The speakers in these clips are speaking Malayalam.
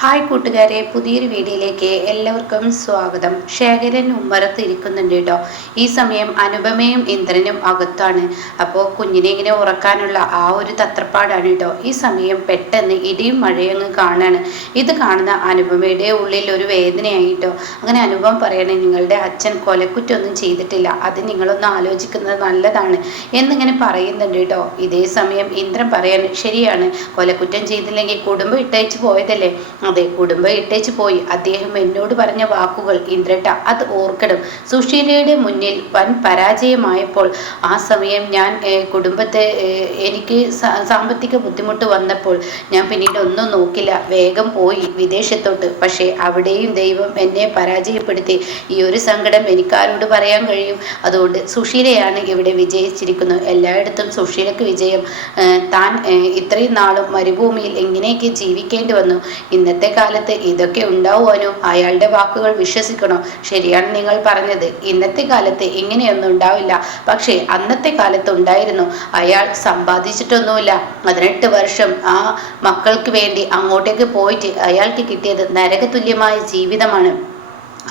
ഹായ് കൂട്ടുകാരെ, പുതിയൊരു വീഡിയോയിലേക്ക് എല്ലാവർക്കും സ്വാഗതം. ശേഖരൻ ഉമ്മറത്ത് ഇരിക്കുന്നുണ്ട് കേട്ടോ. ഈ സമയം അനുപമയും ഇന്ദ്രനും അകത്താണ്. അപ്പോൾ കുഞ്ഞിനെ ഇങ്ങനെ ഉറക്കാനുള്ള ആ ഒരു തത്രപ്പാടാണ് കേട്ടോ. ഈ സമയം പെട്ടെന്ന് ഇടിയും മഴയങ്ങ് കാണാണ്. ഇത് കാണുന്ന അനുപമയുടെ ഉള്ളിൽ ഒരു വേദനയായിട്ടോ. അങ്ങനെ അനുപമ പറയണേ, നിങ്ങളുടെ അച്ഛൻ കൊലക്കുറ്റൊന്നും ചെയ്തിട്ടില്ല, അത് നിങ്ങളൊന്ന് ആലോചിക്കുന്നത് നല്ലതാണ് എന്നിങ്ങനെ പറയുന്നുണ്ട് കേട്ടോ. ഇതേ സമയം ഇന്ദ്രൻ പറയാൻ, ശരിയാണ്, കൊലക്കുറ്റം ചെയ്തില്ലെങ്കിൽ കുടുംബം ഇട്ടയച്ച് പോയതല്ലേ. അതെ, കുടുംബം ഇട്ടേച്ച് പോയി. അദ്ദേഹം എന്നോട് പറഞ്ഞ വാക്കുകൾ ഇന്ദ്രട്ട അത് ഓർക്കണം. സുശീലയുടെ മുന്നിൽ വൻ പരാജയമായപ്പോൾ ആ സമയം ഞാൻ കുടുംബത്തെ എനിക്ക് സാമ്പത്തിക ബുദ്ധിമുട്ട് വന്നപ്പോൾ ഞാൻ പിന്നീട് ഒന്നും നോക്കില്ല, വേഗം പോയി വിദേശത്തോട്ട്. പക്ഷേ അവിടെയും ദൈവം എന്നെ പരാജയപ്പെടുത്തി. ഈ ഒരു സങ്കടം എനിക്കാരോട് പറയാൻ കഴിയും? അതുകൊണ്ട് സുശീലയാണ് ഇവിടെ വിജയിച്ചിരിക്കുന്നത്. എല്ലായിടത്തും സുശീലക്ക് വിജയം. താൻ ഇത്രയും നാളും മരുഭൂമിയിൽ എങ്ങനെയൊക്കെ ജീവിക്കേണ്ടി വന്നു. ഇന്നത്തെ കാലത്ത് ഇതൊക്കെ ഉണ്ടാവുവാനോ? അയാളുടെ വാക്കുകൾ വിശ്വസിക്കണോ? ശരിയാണ് നിങ്ങൾ പറഞ്ഞത്, ഇന്നത്തെ കാലത്ത് ഇങ്ങനെയൊന്നും ഉണ്ടാവില്ല. പക്ഷേ അന്നത്തെ കാലത്ത് ഉണ്ടായിരുന്നു. അയാൾ സമ്പാദിച്ചിട്ടൊന്നുമില്ല. 18 വർഷം ആ മക്കൾക്ക് വേണ്ടി അങ്ങോട്ടേക്ക് പോയിട്ട് അയാൾക്ക് കിട്ടിയത് നരകതുല്യമായ ജീവിതമാണ്.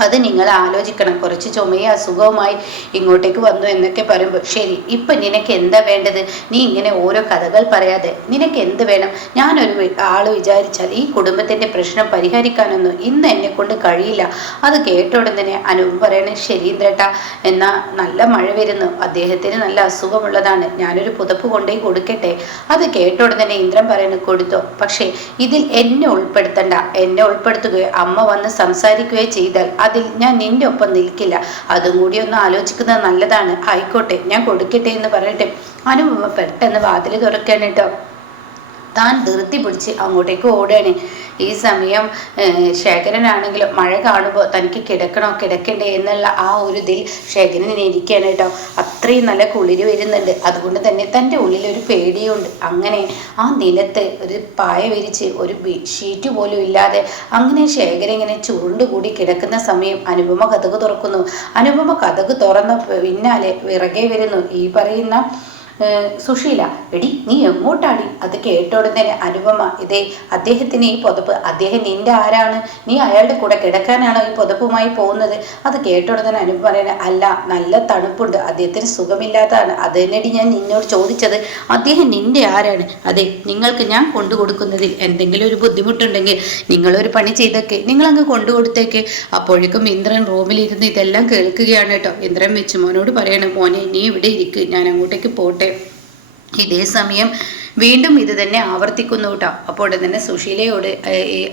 അത് നിങ്ങൾ ആലോചിക്കണം. കുറച്ച് ചുമയും അസുഖവുമായി ഇങ്ങോട്ടേക്ക് വന്നു എന്നൊക്കെ പറയുമ്പോൾ, ശരി, ഇപ്പം നിനക്ക് എന്താ വേണ്ടത്? നീ ഇങ്ങനെ ഓരോ കഥകൾ പറയാതെ നിനക്ക് എന്ത് വേണം? ഞാനൊരു ആള് വിചാരിച്ചാൽ ഈ കുടുംബത്തിൻ്റെ പ്രശ്നം പരിഹരിക്കാനൊന്നും ഇന്ന് എന്നെ കൊണ്ട് കഴിയില്ല. അത് കേട്ട ഉടൻ തന്നെ അനുപം പറയണേ, ശരീന്ദ്രട്ട, എന്നാൽ നല്ല മഴ വരുന്നു, അദ്ദേഹത്തിന് നല്ല അസുഖമുള്ളതാണ്, ഞാനൊരു പുതപ്പ് കൊണ്ടുപോയി കൊടുക്കട്ടെ. അത് കേട്ട ഉടൻ തന്നെ ഇന്ദ്രൻ പറയണ, കൊടുത്തോ, പക്ഷേ ഇതിൽ എന്നെ ഉൾപ്പെടുത്തണ്ട. എന്നെ ഉൾപ്പെടുത്തുകയോ അമ്മ വന്ന് സംസാരിക്കുകയോ ചെയ്താൽ അതിൽ ഞാൻ നിന്റെ ഒപ്പം നിൽക്കില്ല. അതും കൂടി ഒന്ന് ആലോചിക്കുന്നത് നല്ലതാണ്. ആയിക്കോട്ടെ, ഞാൻ കൊടുക്കട്ടെ എന്ന് പറഞ്ഞിട്ട് അനുപമ പെട്ടെന്ന് വാതിൽ തുറക്കാൻ കേട്ടോ. താൻ ധൃതി പിടിച്ച് അങ്ങോട്ടേക്ക് ഓടുകയാണ്. ഈ സമയം ശേഖരനാണെങ്കിലും മഴ കാണുമ്പോൾ തനിക്ക് കിടക്കണ്ടേ എന്നുള്ള ആ ഒരു ഇതിൽ ശേഖരൻ ഇരിക്കുകയാണ് കേട്ടോ. അത്രയും നല്ല കുളിര് വരുന്നുണ്ട്. അതുകൊണ്ട് തന്നെ തൻ്റെ ഉള്ളിലൊരു പേടിയുണ്ട്. അങ്ങനെ ആ നിലത്ത് ഒരു പായ വിരിച്ച് ഒരു ഷീറ്റ് പോലും ഇല്ലാതെ അങ്ങനെ ശേഖരൻ ഇങ്ങനെ ചുരുണ്ടുകൂടി കിടക്കുന്ന സമയം അനുപമ കതക് തുറക്കുന്നു. അനുപമ കതക് തുറന്ന പിന്നാലെ വിറകെ വരുന്നു ഈ പറയുന്ന സുശീല. എടി, നീ എങ്ങോട്ടാടി? അത് കേട്ടോടുന്നേ അനുപമ, ഇതേ അദ്ദേഹത്തിന് ഈ പുതപ്പ്, അദ്ദേഹം നിന്റെ ആരാണ്? നീ അയാളുടെ കൂടെ കിടക്കാനാണോ ഈ പുതപ്പുമായി പോകുന്നത്? അത് കേട്ടോടുന്നേ അനുപമ പറയണ, അല്ല, നല്ല തണുപ്പുണ്ട്, അദ്ദേഹത്തിന് സുഖമില്ലാത്തതാണ്. അത് തന്നെടി ഞാൻ നിന്നോട് ചോദിച്ചത്, അദ്ദേഹം നിന്റെ ആരാണ്? അതെ, നിങ്ങൾക്ക് ഞാൻ കൊണ്ടു കൊടുക്കുന്നതിൽ എന്തെങ്കിലും ഒരു ബുദ്ധിമുട്ടുണ്ടെങ്കിൽ നിങ്ങളൊരു പണി ചെയ്തൊക്കെ നിങ്ങളങ്ങ് കൊണ്ടു കൊടുത്തേക്ക്. അപ്പോഴേക്കും ഇന്ദ്രൻ റൂമിലിരുന്ന് ഇതെല്ലാം കേൾക്കുകയാണ് കേട്ടോ. ഇന്ദ്രൻ വെച്ചുമോനോട് പറയണം, മോനെ നീ ഇവിടെ ഇരിക്ക്, ഞാൻ അങ്ങോട്ടേക്ക് പോട്ടെ. ഇതേ സമയം വീണ്ടും ഇത് തന്നെ ആവർത്തിക്കുന്നു കേട്ടോ. അപ്പോൾ തന്നെ സുശീലയോട്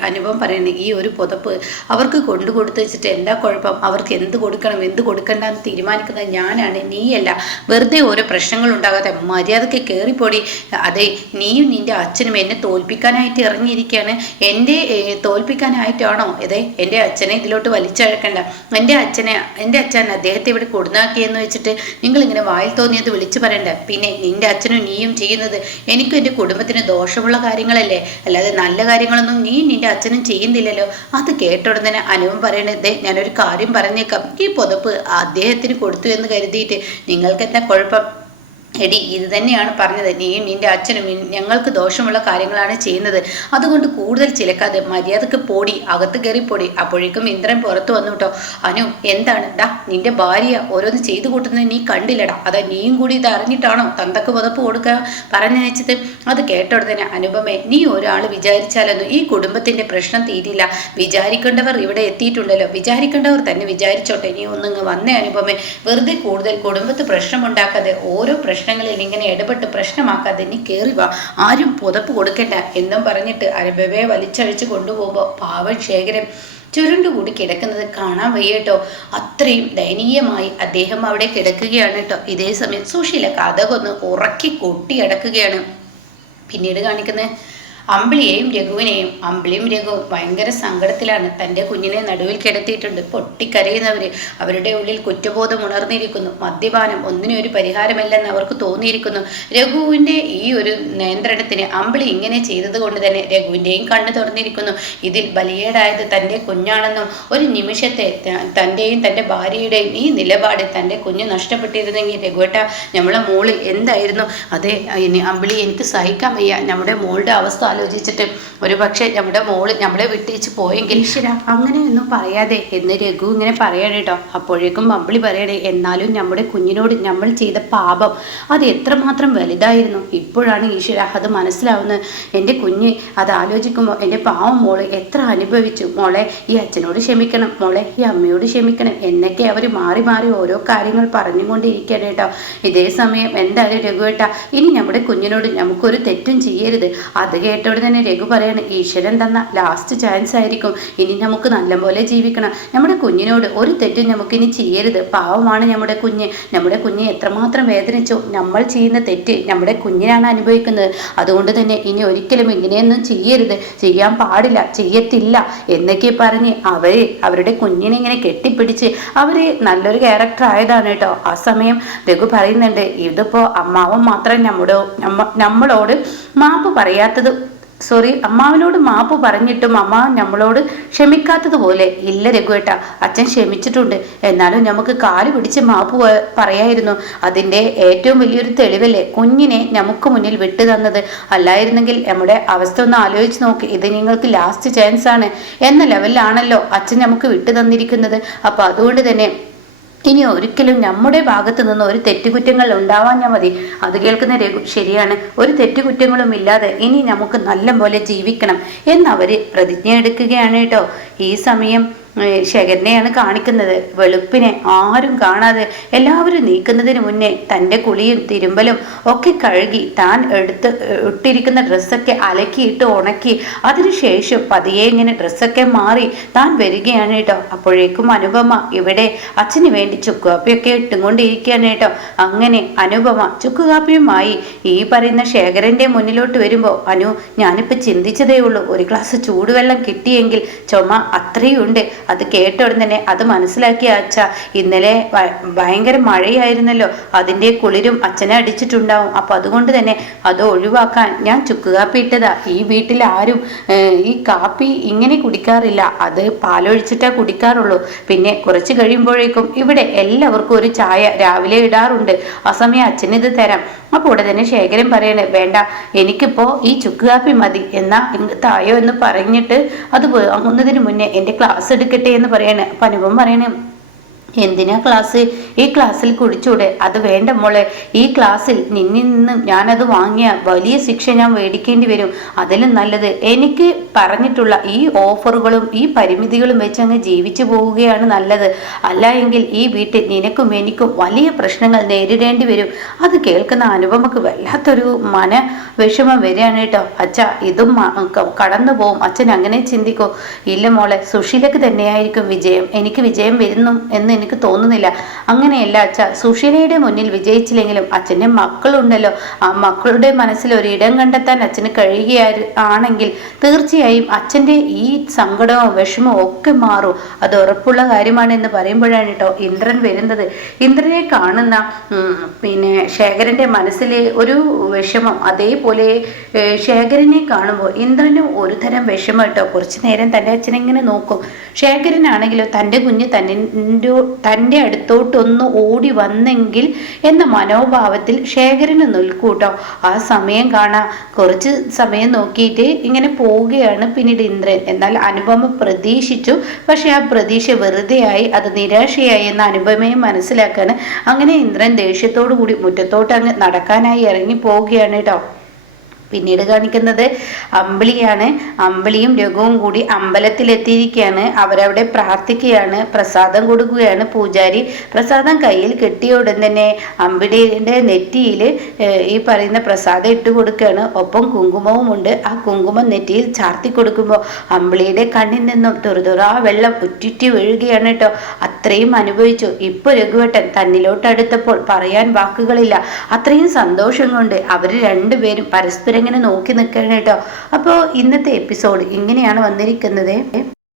അനുപം പറയുന്നത്, ഈ ഒരു പുതപ്പ് അവർക്ക് കൊണ്ടു കൊടുത്തു വെച്ചിട്ട് എന്താ കുഴപ്പം? അവർക്ക് എന്ത് കൊടുക്കണം എന്ത് കൊടുക്കണ്ടെന്ന് തീരുമാനിക്കുന്നത് ഞാനാണ്, നീയല്ല. വെറുതെ ഓരോ പ്രശ്നങ്ങൾ ഉണ്ടാകാതെ മര്യാദയ്ക്ക് കയറിപ്പോടി. അതെ, നീയും നിന്റെ അച്ഛനും എന്നെ തോൽപ്പിക്കാനായിട്ട് ഇറങ്ങിയിരിക്കുകയാണ്. എൻ്റെ തോൽപ്പിക്കാനായിട്ടാണോ? അതെ, എൻ്റെ അച്ഛനെ ഇതിലോട്ട് വലിച്ചഴക്കണ്ട. എൻ്റെ അച്ഛൻ അദ്ദേഹത്തെ ഇവിടെ കൊടുന്നാക്കിയെന്ന് വെച്ചിട്ട് നിങ്ങളിങ്ങനെ വായിൽ തോന്നിയത് വിളിച്ചു പറയണ്ട. പിന്നെ നിന്റെ അച്ഛനും നീയും ചെയ്യുന്നത് എനിക്ക് എൻ്റെ കുടുംബത്തിന് ദോഷമുള്ള കാര്യങ്ങളല്ലേ, അല്ലാതെ നല്ല കാര്യങ്ങളൊന്നും നീ നിന്റെ അച്ഛനും ചെയ്യുന്നില്ലല്ലോ. അത് കേട്ടുടനെ അനുപം പറയണത്, ഞാനൊരു കാര്യം പറഞ്ഞേക്കാം, ഈ പുതപ്പ് അദ്ദേഹത്തിന് കൊടുത്തു എന്ന് കരുതിയിട്ട് നിങ്ങൾക്ക് എന്താ കുഴപ്പം? എടി, ഇത് തന്നെയാണ് പറഞ്ഞത്, നീയും നിന്റെ അച്ഛനും ഞങ്ങൾക്ക് ദോഷമുള്ള കാര്യങ്ങളാണ് ചെയ്യുന്നത്. അതുകൊണ്ട് കൂടുതൽ ചിലക്കാതെ മര്യാദക്ക് പോടി, അകത്ത് കയറി പോടി. അപ്പോഴേക്കും ഇന്ദ്രൻ പുറത്തു വന്നു കേട്ടോ. അനു, എന്താണ്? ഡാ, നിന്റെ ഭാര്യ ഓരോന്ന് ചെയ്തു കൂട്ടുന്നത് നീ കണ്ടില്ലടാ? അതാ നീയും കൂടി ഇത് അറിഞ്ഞിട്ടാണോ തന്തക്ക് പുതപ്പ് കൊടുക്കാൻ പറഞ്ഞയച്ചത്? അത് കേട്ടോടനെ അനുപമേ, നീ ഒരാൾ വിചാരിച്ചാലൊന്നും ഈ കുടുംബത്തിന്റെ പ്രശ്നം തീരില്ല. വിചാരിക്കേണ്ടവർ ഇവിടെ എത്തിയിട്ടുണ്ടല്ലോ, വിചാരിക്കേണ്ടവർ തന്നെ വിചാരിച്ചോട്ടെ. നീ ഒന്നിങ്ങ് വന്നേ അനുപമേ. വെറുതെ കൂടുതൽ കുടുംബത്ത് പ്രശ്നമുണ്ടാക്കാതെ, ഓരോ പ്രശ്നങ്ങളിൽ ഇങ്ങനെ ഇടപെട്ട് പ്രശ്നമാക്കാതെ നീ കയറി വാ, ആരും പുതപ്പ് കൊടുക്കണ്ട എന്നും പറഞ്ഞിട്ട് അനുപമയെ വലിച്ചഴിച്ച് കൊണ്ടുപോകുമ്പോൾ പാവൻ ശേഖരൻ ചുരുണ്ടുകൂടി കിടക്കുന്നത് കാണാൻ വയ്യട്ടോ. അത്രയും ദയനീയമായി അദ്ദേഹം അവിടെ കിടക്കുകയാണ് കേട്ടോ. ഇതേ സമയം സുശീല കഥകൊന്ന് ഉറക്കി കൊട്ടിയടക്കുകയാണ്. പിന്നീട് കാണിക്കുന്നത് അമ്പിളിയെയും രഘുവിനെയും. അമ്പിളിയും രഘുവും ഭയങ്കര സങ്കടത്തിലാണ്. തൻ്റെ കുഞ്ഞിനെ നടുവിൽ കിടത്തിയിട്ടുണ്ട്. പൊട്ടിക്കരയുന്നവർ. അവരുടെ ഉള്ളിൽ കുറ്റബോധം ഉണർന്നിരിക്കുന്നു. മദ്യപാനം ഒന്നിനും ഒരു പരിഹാരമല്ലെന്ന് അവർക്ക് തോന്നിയിരിക്കുന്നു. രഘുവിൻ്റെ ഈ ഒരു നിയന്ത്രണത്തിന് അമ്പിളി ഇങ്ങനെ ചെയ്തത് കൊണ്ട് തന്നെ രഘുവിൻ്റെയും കണ്ണ് തുറന്നിരിക്കുന്നു. ഇതിൽ ബലിയേടായത് തൻ്റെ കുഞ്ഞാണെന്നും ഒരു നിമിഷത്തെ തൻ്റെയും തൻ്റെ ഭാര്യയുടെയും ഈ നിലപാട് തൻ്റെ കുഞ്ഞ് നഷ്ടപ്പെട്ടിരുന്നെങ്കിൽ രഘുവേട്ട, നമ്മളെ മോള് എന്തായിരുന്നു? അതെ അമ്പിളി, എനിക്ക് സഹിക്കാൻ വയ്യ, നമ്മുടെ മോളുടെ അവസ്ഥ ആലോചിച്ചിട്ട് ഒരു പക്ഷേ നമ്മുടെ മോള് നമ്മളെ വിട്ടേച്ച് പോയെങ്കിൽ ഈശ്വര അങ്ങനെയൊന്നും പറയാതെ എന്ന് രഘു ഇങ്ങനെ പറയണേ കേട്ടോ. അപ്പോഴേക്കും അമ്പിളി പറയണേ, എന്നാലും നമ്മുടെ കുഞ്ഞിനോട് നമ്മൾ ചെയ്ത പാപം അത് എത്രമാത്രം വലുതായിരുന്നു, ഇപ്പോഴാണ് ഈശ്വര അത് മനസ്സിലാവുന്നത്. എൻ്റെ കുഞ്ഞ് അത് ആലോചിക്കുമ്പോൾ എൻ്റെ പാവം മോള് എത്ര അനുഭവിച്ചു. മോളെ ഈ അച്ഛനോട് ക്ഷമിക്കണം, മോളെ ഈ അമ്മയോട് ക്ഷമിക്കണം എന്നൊക്കെ അവർ മാറി മാറി ഓരോ കാര്യങ്ങൾ പറഞ്ഞുകൊണ്ടിരിക്കണം കേട്ടോ. ഇതേ സമയം എന്തായാലും രഘുവേട്ട, ഇനി നമ്മുടെ കുഞ്ഞിനോട് നമുക്കൊരു തെറ്റും ചെയ്യരുത്. അത് കേട്ടോടെ തന്നെ രഘു പറയാണ്, ഈശ്വരൻ തന്ന ലാസ്റ്റ് ചാൻസ് ആയിരിക്കും, ഇനി നമുക്ക് നല്ലപോലെ ജീവിക്കണം. നമ്മുടെ കുഞ്ഞിനോട് ഒരു തെറ്റും നമുക്കിനി ചെയ്യരുത്. പാവമാണ് നമ്മുടെ കുഞ്ഞ് എത്രമാത്രം വേദനിച്ചോ. നമ്മൾ ചെയ്യുന്ന തെറ്റ് നമ്മുടെ കുഞ്ഞിനാണ് അനുഭവിക്കുന്നത്. അതുകൊണ്ട് തന്നെ ഇനി ഒരിക്കലും ഇങ്ങനെയൊന്നും ചെയ്യരുത്, ചെയ്യാൻ പാടില്ല, ചെയ്യത്തില്ല എന്നൊക്കെ പറഞ്ഞ് അവരുടെ കുഞ്ഞിനെ ഇങ്ങനെ കെട്ടിപ്പിടിച്ച് അവര് നല്ലൊരു ക്യാരക്ടർ ആയതാണ് കേട്ടോ. ആ സമയം രഘു പറയുന്നുണ്ട്, ഇതിപ്പോ അമ്മാവൻ മാത്രം നമ്മളോട് മാപ്പ് പറയാത്തത്, അമ്മാവനോട് മാപ്പ് പറഞ്ഞിട്ടും അമ്മാവൻ നമ്മളോട് ക്ഷമിക്കാത്തതുപോലെ ഇല്ല രഘുവേട്ട. അച്ഛൻ ക്ഷമിച്ചിട്ടുണ്ട്, എന്നാലും നമുക്ക് കാല് പിടിച്ച് മാപ്പ് പറയായിരുന്നു. അതിൻ്റെ ഏറ്റവും വലിയൊരു തെളിവല്ലേ കുഞ്ഞിനെ നമുക്ക് മുന്നിൽ വിട്ടു തന്നത്. അല്ലായിരുന്നെങ്കിൽ നമ്മുടെ അവസ്ഥ ഒന്ന് ആലോചിച്ച് നോക്ക്, ഇത് നിങ്ങൾക്ക് ലാസ്റ്റ് ചാൻസ് ആണ് എന്ന ലെവലിലാണല്ലോ അച്ഛൻ നമുക്ക് വിട്ടു തന്നിരിക്കുന്നത്. അപ്പൊ അതുകൊണ്ട് തന്നെ ഇനി ഒരിക്കലും നമ്മുടെ ഭാഗത്ത് നിന്ന് ഒരു തെറ്റുകുറ്റങ്ങൾ ഉണ്ടാവാഞ്ഞാൽ മതി. അത് കേൾക്കുന്ന രഘു, ശരിയാണ്, ഒരു തെറ്റുകുറ്റങ്ങളും ഇല്ലാതെ ഇനി നമുക്ക് നല്ല പോലെ ജീവിക്കണം എന്നവര് പ്രതിജ്ഞ എടുക്കുകയാണ് കേട്ടോ. ഈ സമയം ശേഖരനെയാണ് കാണിക്കുന്നത്. വെളുപ്പിനെ ആരും കാണാതെ എല്ലാവരും നീക്കുന്നതിന് മുന്നേ തൻ്റെ കുളിയും തിരുമ്പലും ഒക്കെ കഴുകി താൻ ഇട്ടിരിക്കുന്ന ഡ്രസ്സൊക്കെ അലക്കിയിട്ട് ഉണക്കി അതിനുശേഷം പതിയെ ഇങ്ങനെ ഡ്രസ്സൊക്കെ മാറി താൻ വരികയാണ് കേട്ടോ. അപ്പോഴേക്കും അനുപമ ഇവിടെ അച്ഛന് വേണ്ടി ചുക്കുകാപ്പിയൊക്കെ ഇട്ടുകൊണ്ടിരിക്കുകയാണ് കേട്ടോ. അങ്ങനെ അനുപമ ചുക്കുകാപ്പിയുമായി ഈ പറയുന്ന ശേഖരന്റെ മുന്നിലോട്ട് വരുമ്പോൾ, അനു ഞാനിപ്പോൾ ചിന്തിച്ചതേ ഉള്ളൂ, ഒരു ഗ്ലാസ് ചൂടുവെള്ളം കിട്ടിയെങ്കിൽ, ചുമ അത്രയുണ്ട്. അത് കേട്ട ഉടൻ തന്നെ അത് മനസ്സിലാക്കിയ അച്ഛ, ഇന്നലെ ഭയങ്കര മഴയായിരുന്നല്ലോ, അതിൻ്റെ കുളിരും അച്ഛനെ അടിച്ചിട്ടുണ്ടാവും. അപ്പൊ അതുകൊണ്ട് തന്നെ അത് ഒഴിവാക്കാൻ ഞാൻ ചുക്കുകാപ്പി ഇട്ടതാ. ഈ വീട്ടിൽ ആരും ഈ കാപ്പി ഇങ്ങനെ കുടിക്കാറില്ല, അത് പാലൊഴിച്ചിട്ടാ കുടിക്കാറുള്ളൂ. പിന്നെ കുറച്ച് കഴിയുമ്പോഴേക്കും ഇവിടെ എല്ലാവർക്കും ഒരു ചായ രാവിലെ ഇടാറുണ്ട്, ആ സമയം അച്ഛന് ഇത് തരാം. അപ്പോൾ ഉടനെ തന്നെ ശേഖരൻ പറയണേ, വേണ്ട എനിക്കിപ്പോ ഈ ചുക്കുകാപ്പി മതി, എന്നാ തായോ എന്ന് പറഞ്ഞിട്ട് അത് വാങ്ങുന്നതിന് മുന്നേ എൻ്റെ ക്ലാസ് എടുക്കട്ടെ എന്ന് പറയണേ. അപ്പൊ അനുപം പറയണേ, എന്തിനാ ക്ലാസ്, ഈ ക്ലാസ്സിൽ കുടിച്ചൂടെ? അത് വേണ്ട മോളെ, ഈ ക്ലാസ്സിൽ നിന്നിൽ നിന്നും ഞാനത് വാങ്ങിയ വലിയ ശിക്ഷ ഞാൻ മേടിക്കേണ്ടി വരും. അതിലും നല്ലത് എനിക്ക് പറഞ്ഞിട്ടുള്ള ഈ ഓഫറുകളും ഈ പരിമിതികളും വെച്ച് അങ്ങ് ജീവിച്ചു പോവുകയാണ് നല്ലത്. അല്ല എങ്കിൽ ഈ വീട്ടിൽ നിനക്കും എനിക്കും വലിയ പ്രശ്നങ്ങൾ നേരിടേണ്ടി വരും. അത് കേൾക്കുന്ന അനുപമക്ക് വല്ലാത്തൊരു വിഷമം വരികയാണ് കേട്ടോ. അച്ഛ ഇതും കടന്നു പോവും, അച്ഛൻ അങ്ങനെ ചിന്തിക്കോ? ഇല്ല മോളെ, സുശീലക്ക് തന്നെയായിരിക്കും വിജയം, എനിക്ക് വിജയം വരുന്നു എന്ന് എനിക്ക് തോന്നുന്നില്ല. അങ്ങനെയല്ല അച്ഛ, സുശീലയുടെ മുന്നിൽ വിജയിച്ചില്ലെങ്കിലും അച്ഛൻ്റെ മക്കളുണ്ടല്ലോ, ആ മക്കളുടെ മനസ്സിൽ ഒരു ഇടം കണ്ടെത്താൻ അച്ഛന് കഴിയുകയാണെങ്കിൽ തീർച്ചയായും അച്ഛൻ്റെ ഈ സങ്കടവും വിഷമവും ഒക്കെ മാറും. അത് ഉറപ്പുള്ള കാര്യമാണ് എന്ന് പറയുമ്പോഴാണ് കേട്ടോ ഇന്ദ്രൻ വരുന്നത്. ഇന്ദ്രനെ കാണുന്ന ശേഖരന്റെ മനസ്സിലെ ഒരു വിഷമം അതേപോലെ ശേഖരനെ കാണുമ്പോൾ ഇന്ദ്രനും ഒരു തരം വിഷമം കേട്ടോ. കുറച്ചു നേരം തൻ്റെ അച്ഛനെ ഇങ്ങനെ നോക്കും. ശേഖരനാണെങ്കിലോ തൻ്റെ കുഞ്ഞ് തൻ്റെ അടുത്തോട്ടൊന്ന് ഓടി വന്നെങ്കിൽ എന്ന മനോഭാവത്തിൽ ശേഖരന് നിൽക്കൂട്ടോ. ആ സമയം കാണാം, കുറച്ച് സമയം നോക്കിയിട്ട് ഇങ്ങനെ പോവുകയാണ് പിന്നീട് ഇന്ദ്രൻ. എന്നാൽ അനുപമ പ്രതീക്ഷിച്ചു, പക്ഷെ ആ പ്രതീക്ഷ വെറുതെയായി, അത് നിരാശയായി എന്ന അനുപമയും മനസ്സിലാക്കാണ്. അങ്ങനെ ഇന്ദ്രൻ ദേഷ്യത്തോടു കൂടി മുറ്റത്തോട്ട് അങ്ങ് നടക്കാനായി ഇറങ്ങി പോവുകയാണ് കേട്ടോ. പിന്നീട് കാണിക്കുന്നത് അമ്പിളിയാണ്. അമ്പിളിയും രഘുവും കൂടി അമ്പലത്തിലെത്തിയിരിക്കുകയാണ്. അവരവിടെ പ്രാർത്ഥിക്കുകയാണ്, പ്രസാദം കൊടുക്കുകയാണ് പൂജാരി. പ്രസാദം കയ്യിൽ കെട്ടിയ ഉടൻ തന്നെ അമ്പിളിയുടെ നെറ്റിയിൽ ഈ പറയുന്ന പ്രസാദം ഇട്ട് കൊടുക്കുകയാണ്. ഒപ്പം കുങ്കുമവും ഉണ്ട്. ആ കുങ്കുമം നെറ്റിയിൽ ചാർത്തി കൊടുക്കുമ്പോൾ അമ്പിളിയുടെ കണ്ണിൽ നിന്നും തുറതുറാ വെള്ളം ഉറ്റിറ്റി വീഴുകയാണ് കേട്ടോ. അത്രയും അനുഭവിച്ചു. ഇപ്പൊ രഘുവേട്ടൻ തന്നിലോട്ട് അടുത്തപ്പോൾ പറയാൻ വാക്കുകളില്ല. അത്രയും സന്തോഷം കൊണ്ട് അവർ രണ്ടുപേരും പരസ്പരം ഇങ്ങനെ നോക്കി നിൽക്കണം കേട്ടോ. അപ്പോൾ ഇന്നത്തെ എപ്പിസോഡ് ഇങ്ങനെയാണ് വന്നിരിക്കുന്നത്.